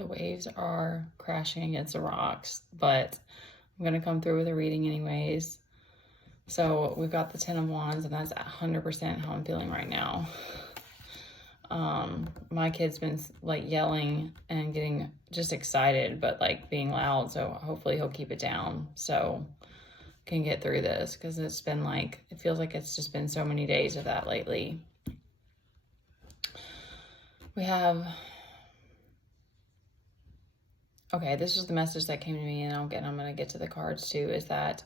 The waves are crashing against the rocks, but I'm going to come through with a reading anyways. So we've got the Ten of Wands, and that's 100% how I'm feeling right now. My kid's been like yelling and getting just excited, but like being loud. So hopefully he'll keep it down so can get through this, because it's been like, it feels like it's just been so many days of that lately. We have, okay, this is the message that came to me, and I'm going to get to the cards too, is that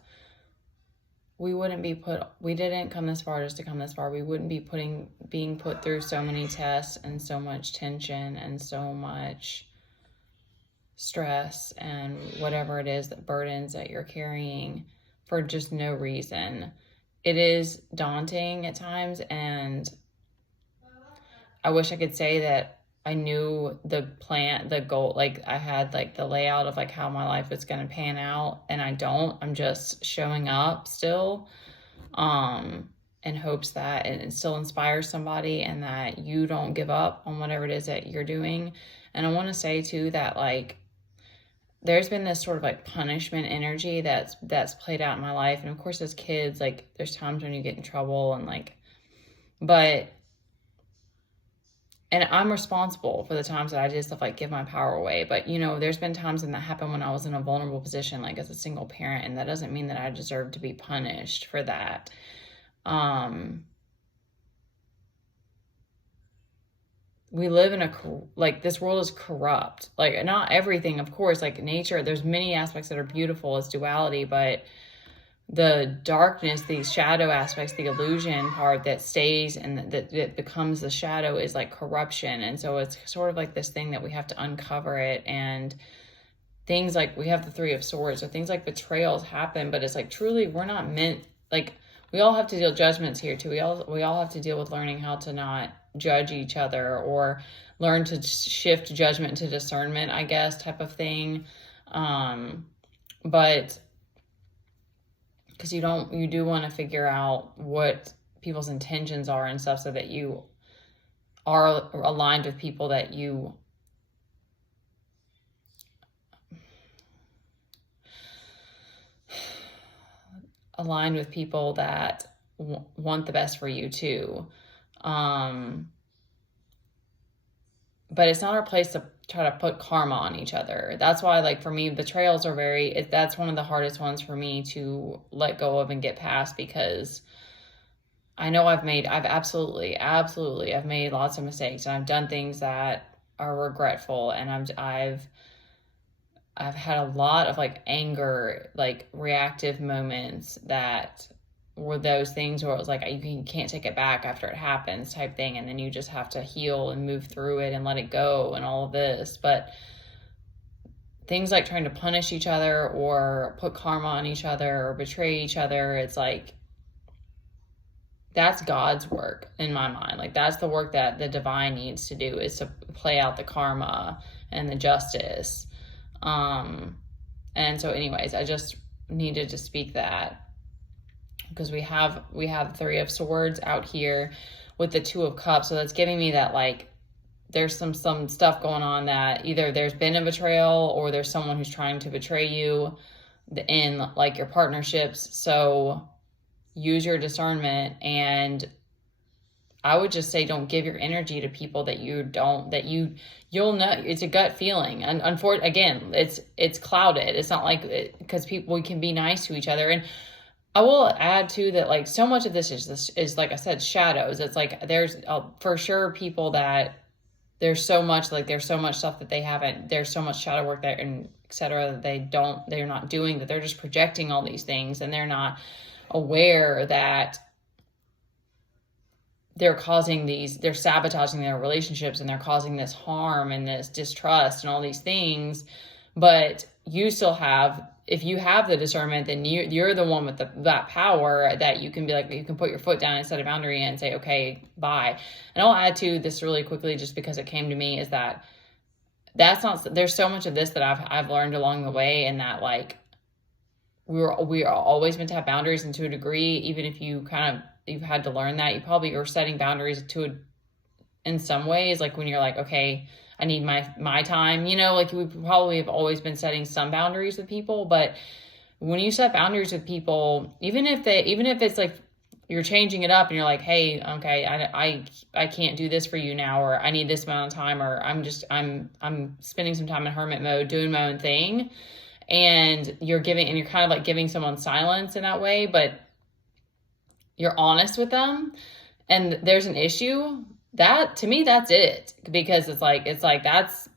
we didn't come this far just to come this far. We wouldn't be being put through so many tests and so much tension and so much stress and whatever it is, that burdens that you're carrying for just no reason. It is daunting at times, and I wish I could say that I knew the plan, the goal, like I had like the layout of like how my life was going to pan out, and I don't. I'm just showing up still, in hopes that it still inspires somebody and that you don't give up on whatever it is that you're doing. And I want to say too that like there's been this sort of like punishment energy that's played out in my life, and of course as kids, like there's times when you get in trouble and like, and I'm responsible for the times that I did stuff like give my power away. But, you know, there's been times when that happened when I was in a vulnerable position, like as a single parent. And that doesn't mean that I deserve to be punished for that. We live in like this world is corrupt. Like not everything, of course, like nature, there's many aspects that are beautiful as duality, but the darkness, these shadow aspects, the illusion part that stays and that becomes the shadow is like corruption. And so it's sort of like this thing that we have to uncover it. And things like we have the Three of Swords, so things like betrayals happen, but it's like truly we're not meant, like we all have to deal judgments here too. We all have to deal with learning how to not judge each other, or learn to shift judgment to discernment, I guess, type of thing. But because you do want to figure out what people's intentions are and stuff, so that you are aligned with people that you want the best for you too. But it's not our place to try to put karma on each other. That's why, like, for me, betrayals are that's one of the hardest ones for me to let go of and get past, because I know I've made lots of mistakes, and I've done things that are regretful, and I've had a lot of like anger, like reactive moments that were those things where it was like you can't take it back after it happens type thing, and then you just have to heal and move through it and let it go and all of this. But things like trying to punish each other or put karma on each other or betray each other, it's like that's God's work in my mind. Like that's the work that the divine needs to do, is to play out the karma and the justice. And so anyways, I just needed to speak that, because we have Three of Swords out here with the Two of Cups. So that's giving me that like there's some stuff going on, that either there's been a betrayal or there's someone who's trying to betray you in like your partnerships. So use your discernment, and I would just say don't give your energy to people that you'll know. It's a gut feeling. And unfortunately, again, it's clouded. It's not like, because we can be nice to each other. And I will add too that like so much of this is like I said, shadows. It's like there's for sure people that there's so much stuff that they haven't, there's so much shadow work there and etc. that they're not doing, that they're just projecting all these things, and they're not aware that they're sabotaging their relationships, and they're causing this harm and this distrust and all these things. But you still have, if you have the discernment, then you're the one with that power that you can be like, you can put your foot down and set a boundary and say, okay, bye. And I'll add to this really quickly, just because it came to me, is that there's so much of this that I've learned along the way, and that like we are always meant to have boundaries, and to a degree, even if you've had to learn that, you probably are setting boundaries to in some ways, like when you're like, okay, I need my time, you know, like we probably have always been setting some boundaries with people, but when you set boundaries with people, even if it's like you're changing it up and you're like, hey, okay, I can't do this for you now, or I need this amount of time, or I'm spending some time in hermit mode doing my own thing, and you're kind of like giving someone silence in that way, but you're honest with them and there's an issue, that to me, that's it. Because it's like that's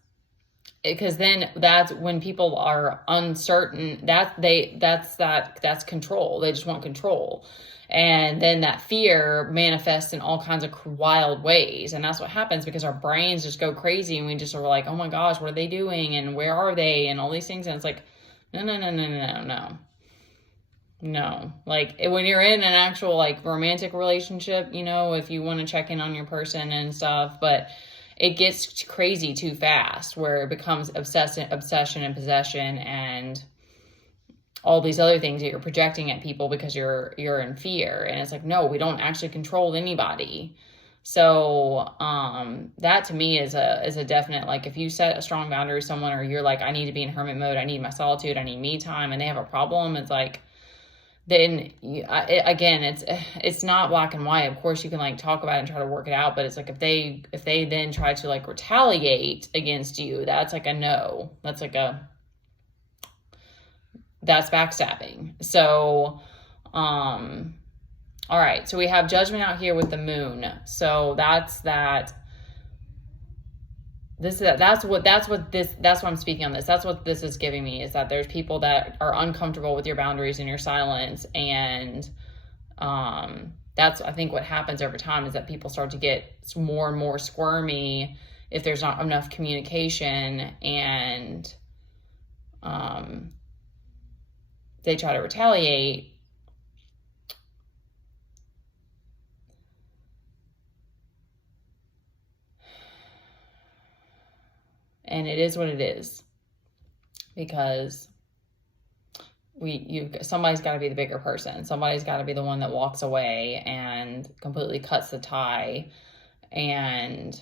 because then that's when people are uncertain, that's control. They just want control. And then that fear manifests in all kinds of wild ways. And that's what happens because our brains just go crazy and we just are like, oh my gosh, what are they doing? And where are they? And all these things. And it's like, no. Like when you're in an actual like romantic relationship, you know, if you want to check in on your person and stuff, but it gets crazy too fast where it becomes obsession and possession and all these other things that you're projecting at people because you're in fear. And it's like, no, we don't actually control anybody. So that to me is a definite, like if you set a strong boundary with someone, or you're like, I need to be in hermit mode, I need my solitude, I need me time, and they have a problem, it's like, then again, it's not black and white. Of course you can like talk about it and try to work it out, but it's like if they then try to like retaliate against you, that's like a no. That's backstabbing. So all right, so we have judgment out here with the moon. So that's what I'm speaking on this. That's what this is giving me, is that there's people that are uncomfortable with your boundaries and your silence. And that's, I think, what happens over time is that people start to get more and more squirmy if there's not enough communication, and they try to retaliate. And it is what it is, because somebody's got to be the bigger person. Somebody's got to be the one that walks away and completely cuts the tie, and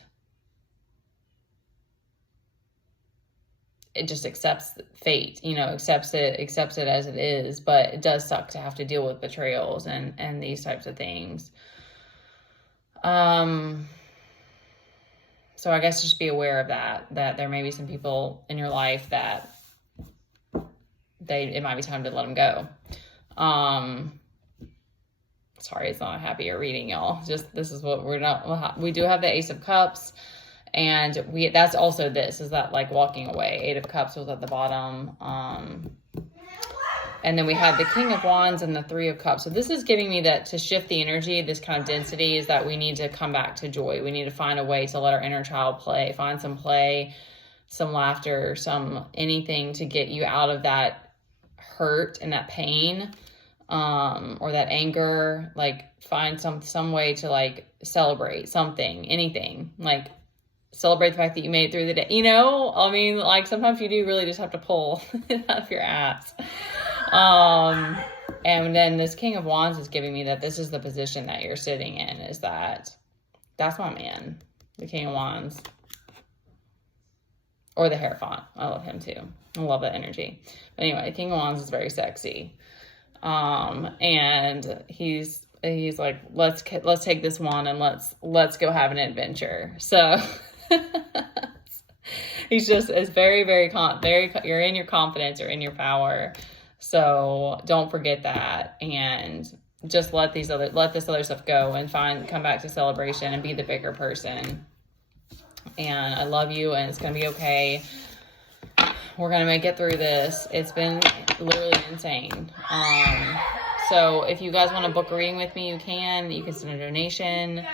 it just accepts fate, accepts it as it is. But it does suck to have to deal with betrayals and these types of things. So I guess just be aware of that there may be some people in your life that it might be time to let them go. Sorry, it's not a happier reading, y'all. Just, this is what we do have the Ace of Cups, and that's also is that like walking away. 8 of Cups was at the bottom. And then we have the King of Wands and the 3 of Cups. So this is giving me that to shift the energy, this kind of density, is that we need to come back to joy. We need to find a way to let our inner child play, find some play, some laughter, anything to get you out of that hurt and that pain, or that anger. Like find some way to like celebrate something, anything, like celebrate the fact that you made it through the day. I mean, like sometimes you do really just have to pull it out of your ass. And then this King of Wands is giving me that this is the position that you're sitting in, is that's my man, the King of Wands, or the Hierophant. I love him too. I love that energy. But anyway, King of Wands is very sexy. And he's like, let's take this wand and let's go have an adventure. So he's just, it's very, very, you're in your confidence or in your power. So don't forget that, and just let this other stuff go and come back to celebration and be the bigger person. And I love you, and it's going to be okay. We're going to make it through this. It's been literally insane. So if you guys want to book a reading with me, you can send a donation.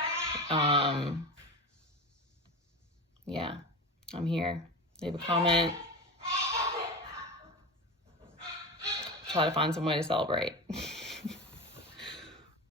Yeah, I'm here. Leave a comment. Try to find some way to celebrate.